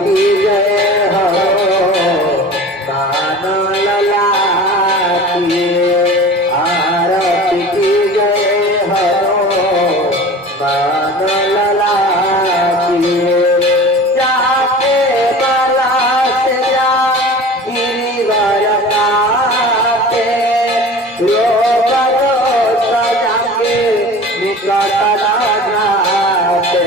की जय हो मान लला की आरती की जय हो मान लला की जाके बाला से जा गिरिवर काटे रोग दोष जाके निकट न जाते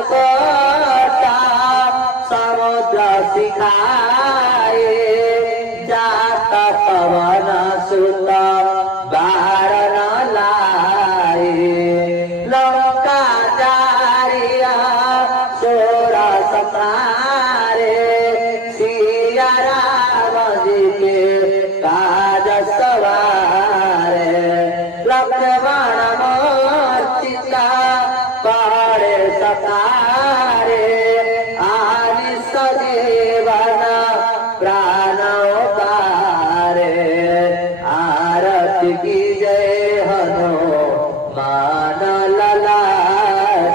सकोटा समुद्र सिखाए जात पवन सुत बार न लाए लंका जारिया सोर संहारे सिया राम जी के काज सवारे लक्ष्मण मूर्छिता पारे सतारे आनि सजीवन प्राण तारे आरती की जय हनो मान लला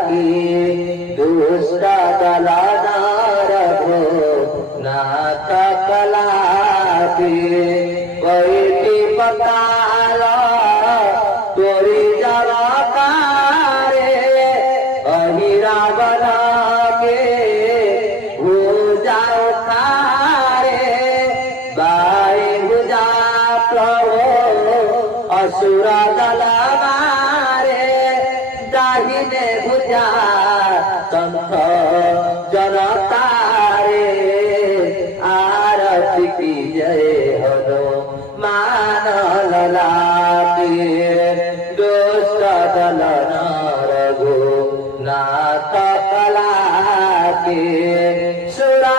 की दुष्ट दल रघु नाथ कला की बैठी पताल तोरी जरा रावण के भुजा उठारे बाई भुजा प्रभु असुर दल मारे दाहिने भुजा संत जनतारे आरती की जय हनो मान लला की दुष्ट दल रघु नाथ कला के सुरा